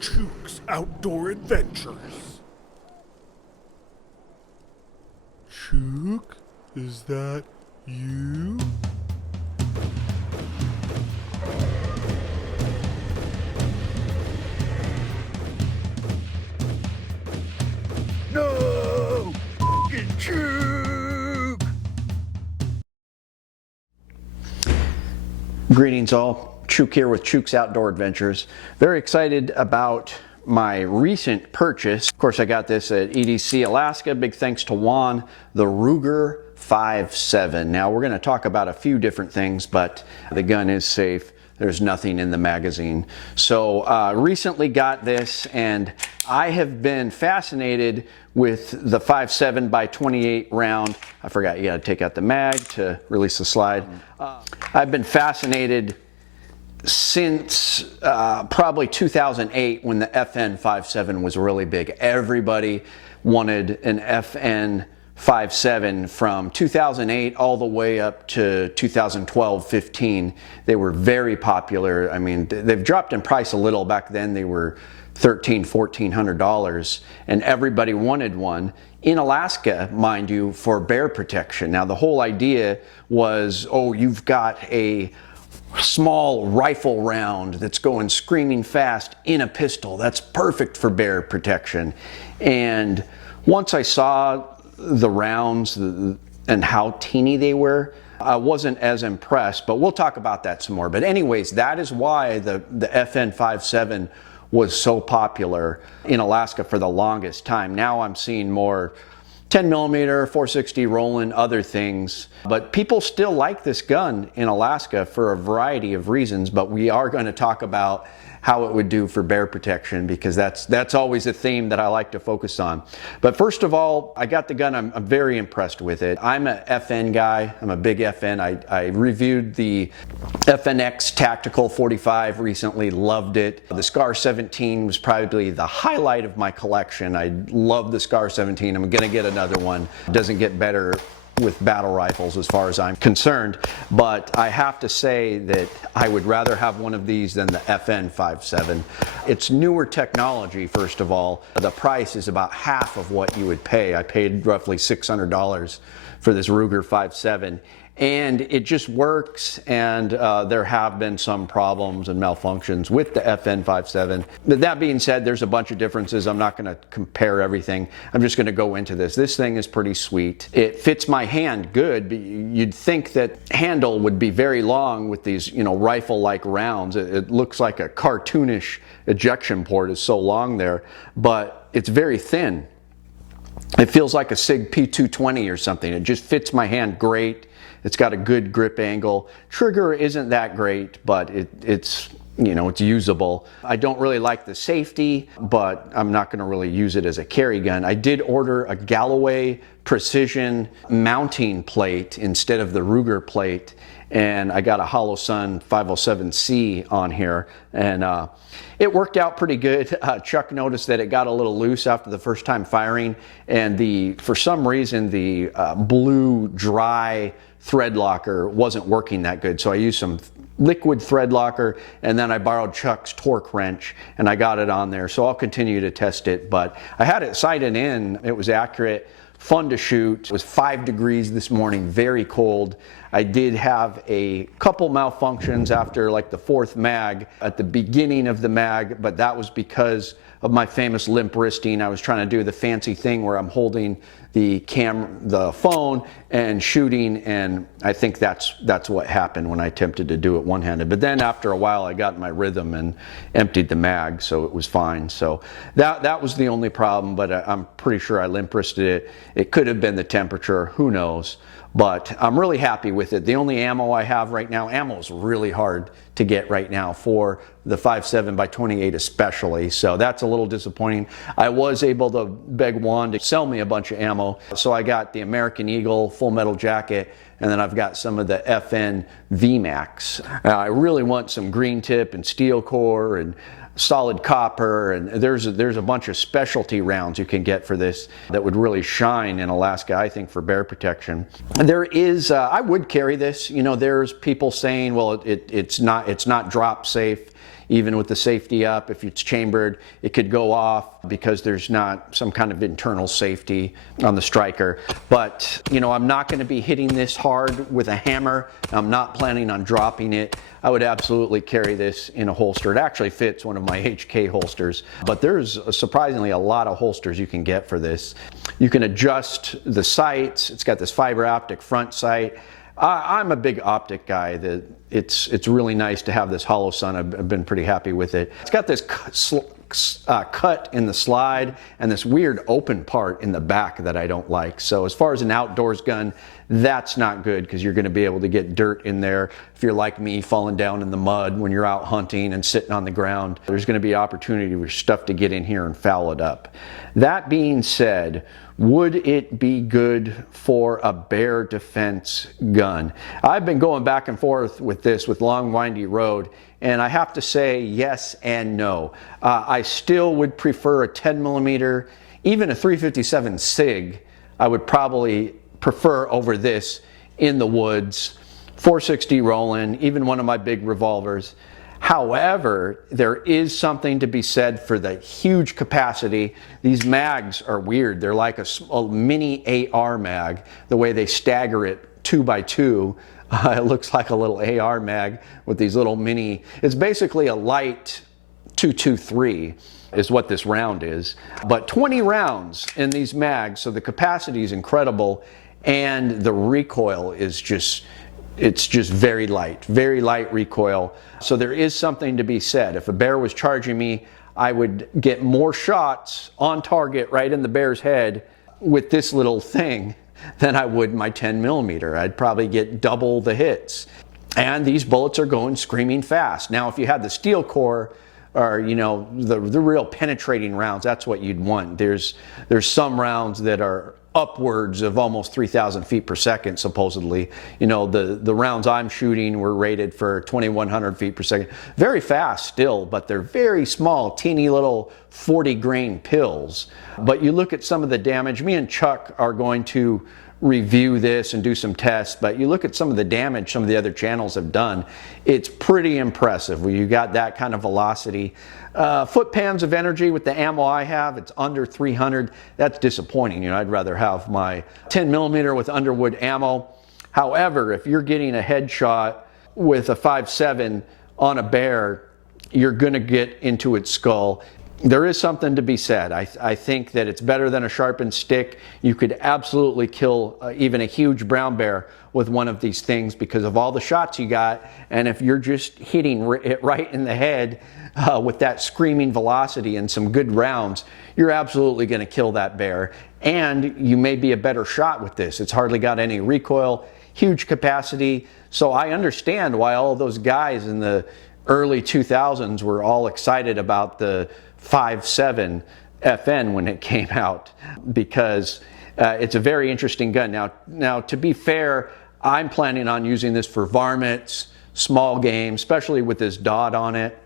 Chuke's Outdoor Adventures. Chuke, is that you? No! F***ing Chuke! Greetings all, Chuke here with Chuke's Outdoor Adventures. Very excited about my recent purchase. Of course, I got this at EDC Alaska. Big thanks to Juan, the Ruger 5.7. Now we're going to talk about a few different things, but the gun is safe. There's nothing in the magazine. So recently got this, and I have been fascinated with the 5.7 by 28 round. I forgot you got to take out the mag to release the slide. I've been fascinated since probably 2008 when the FN 5.7 was really big. Everybody wanted an FN 5.7 from 2008 all the way up to 2012-15. They were very popular. I mean, they've dropped in price a little. Back then they were $1,300-$1,400, and everybody wanted one. In Alaska, mind you, for bear protection. Now the whole idea was, oh, you've got a small rifle round that's going screaming fast in a pistol. That's perfect for bear protection. And once I saw the rounds and how teeny they were, I wasn't as impressed, but we'll talk about that some more. But anyways, that is why the FN 5.7 was so popular in Alaska for the longest time. Now I'm seeing more 10 millimeter, 460 Roland, other things. But people still like this gun in Alaska for a variety of reasons, but we are going to talk about how it would do for bear protection, because that's always a theme that I like to focus on. But first of all, I got the gun. I'm very impressed with it. I'm a FN guy. I'm a big FN. I reviewed the FNX Tactical 45 recently, loved it. The Scar 17 was probably the highlight of my collection. I love the Scar 17. I'm gonna get another one. It doesn't get better with battle rifles as far as I'm concerned, but I have to say that I would rather have one of these than the FN 5.7. It's newer technology, first of all. The price is about half of what you would pay. I paid roughly $600 for this Ruger 5.7. And it just works, and there have been some problems and malfunctions with the FN 5.7. But that being said, there's a bunch of differences. I'm not going to compare everything. I'm just going to go into this. This thing is pretty sweet. It fits my hand good, but you'd think that handle would be very long with these, you know, rifle-like rounds. It looks like a cartoonish ejection port is so long there, but it's very thin. It feels like a SIG P220 or something. It just fits my hand great. It's got a good grip angle. Trigger isn't that great, but it's, you know, it's usable. I don't really like the safety, but I'm not going to really use it as a carry gun. I did order a Galloway Precision mounting plate instead of the Ruger plate, and I got a Holosun 507C on here, and it worked out pretty good. Chuck noticed that it got a little loose after the first time firing, and for some reason the blue dry thread locker wasn't working that good, so I used some liquid thread locker, and then I borrowed Chuck's torque wrench and I got it on there. So I'll continue to test it, but I had it sighted in. It was accurate, fun to shoot. It was 5 degrees this morning, very cold. I did have a couple malfunctions after like the 4th mag at the beginning of the mag, but that was because of my famous limp wristing. I was trying to do the fancy thing where I'm holding the phone and shooting, and I think that's what happened when I attempted to do it one-handed. But then after a while I got in my rhythm and emptied the mag, so it was fine. So that was the only problem, but I'm pretty sure I limp wristed it. It could have been the temperature, who knows. But I'm really happy with it. The only ammo I have right now, ammo is really hard to get right now for the 5.7 by 28 especially, so that's a little disappointing. I was able to beg Juan to sell me a bunch of ammo, so I got the American Eagle Full Metal Jacket, and then I've got some of the FN VMAX. I really want some green tip and steel core and solid copper, and there's a bunch of specialty rounds you can get for this that would really shine in Alaska, I think, for bear protection. There is, I would carry this. You know, there's people saying, well, it's not drop safe. even with the safety up. If it's chambered, it could go off because there's not some kind of internal safety on the striker. But, you know, I'm not going to be hitting this hard with a hammer. I'm not planning on dropping it. I would absolutely carry this in a holster. It actually fits one of my HK holsters, but there's surprisingly a lot of holsters you can get for this. You can adjust the sights. It's got this fiber optic front sight. I'm a big optic guy. It's really nice to have this Holosun. I've been pretty happy with it. It's got this cut in the slide and this weird open part in the back that I don't like. So as far as an outdoors gun, that's not good because you're going to be able to get dirt in there. If you're like me, falling down in the mud when you're out hunting and sitting on the ground, there's going to be opportunity for stuff to get in here and foul it up. That being said, would it be good for a bear defense gun? I've been going back and forth with this with Long Windy Road, and I have to say yes and no. I still would prefer a 10 millimeter, even a 357 SIG. I would probably prefer over this in the woods, 460 Roland, even one of my big revolvers. However, there is something to be said for the huge capacity. These mags are weird. They're like a mini AR mag, the way they stagger it 2x2. It looks like a little AR mag with these little mini, it's basically a light 223 is what this round is. But 20 rounds in these mags, so the capacity is incredible, and the recoil is just, it's just very light recoil. So there is something to be said. If a bear was charging me, I would get more shots on target right in the bear's head with this little thing than I would my 10 millimeter. I'd probably get double the hits. And these bullets are going screaming fast. Now, if you had the steel core, or, you know, the real penetrating rounds, that's what you'd want. There's some rounds that are upwards of almost 3,000 feet per second, supposedly. You know, the rounds I'm shooting were rated for 2,100 feet per second. Very fast still, but they're very small, teeny little 40 grain pills. But you look at some of the damage. Me and Chuck are going to review this and do some tests, but you look at some of the damage some of the other channels have done, it's pretty impressive. When you got that kind of velocity. Foot pounds of energy with the ammo I have, it's under 300. That's disappointing. You know, I'd rather have my 10 millimeter with Underwood ammo. However, if you're getting a headshot with a 5.7 on a bear, you're going to get into its skull. There is something to be said. I think that it's better than a sharpened stick. You could absolutely kill even a huge brown bear with one of these things because of all the shots you got. And if you're just hitting it right in the head with that screaming velocity and some good rounds, you're absolutely going to kill that bear. And you may be a better shot with this. It's hardly got any recoil, huge capacity. So I understand why all those guys in the early 2000s were all excited about the 5.7 FN when it came out, because it's a very interesting gun. Now, to be fair, I'm planning on using this for varmints, small game, especially with this dot on it.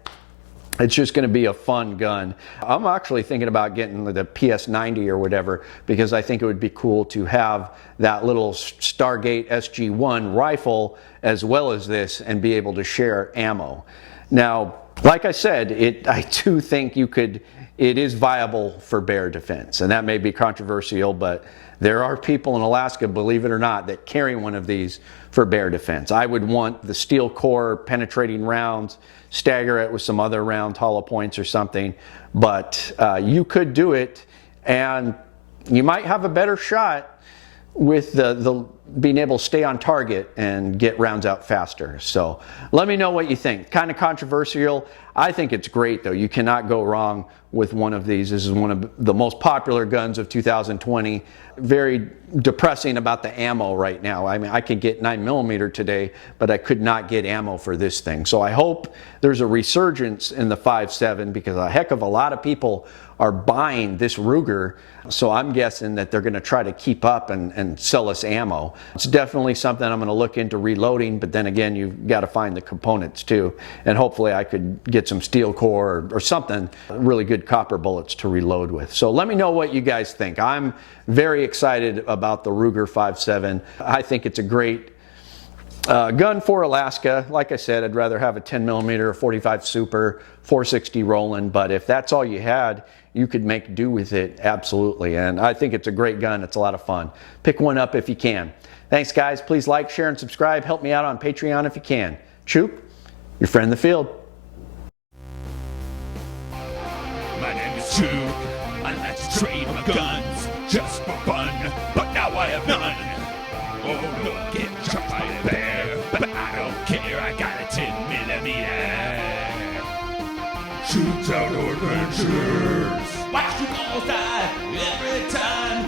It's just going to be a fun gun. I'm actually thinking about getting the PS90 or whatever, because I think it would be cool to have that little Stargate SG-1 rifle as well as this and be able to share ammo. Now, like I said, I do think it is viable for bear defense, and that may be controversial, but there are people in Alaska, believe it or not, that carry one of these for bear defense. I would want the steel core penetrating rounds, stagger it with some other round hollow points or something, but you could do it, and you might have a better shot with the being able to stay on target and get rounds out faster. So let me know what you think. Kind of controversial. I think it's great though. You cannot go wrong with one of these. This is one of the most popular guns of 2020. Very depressing about the ammo right now. I mean, I could get 9mm today, but I could not get ammo for this thing. So I hope there's a resurgence in the 5.7, because a heck of a lot of people are buying this Ruger. So I'm guessing that they're going to try to keep up and sell us ammo. It's definitely something I'm going to look into reloading, but then again, you've got to find the components too. And hopefully I could get some steel core or something, really good copper bullets to reload with. So let me know what you guys think. I'm very excited about the Ruger 5.7. I think it's a great Gun for Alaska, like I said, I'd rather have a 10 millimeter, 45 Super, 460 Roland, but if that's all you had, you could make do with it, absolutely. And I think it's a great gun. It's a lot of fun. Pick one up if you can. Thanks, guys. Please like, share, and subscribe. Help me out on Patreon if you can. Chook, your friend in the field. My name is Chook. I like to trade my guns just for fun, but now I have none. Oh, no, get shot by a bear, but I don't care. I got a 10 millimeter. Chook's Outdoor Adventures. Watch you all die every time.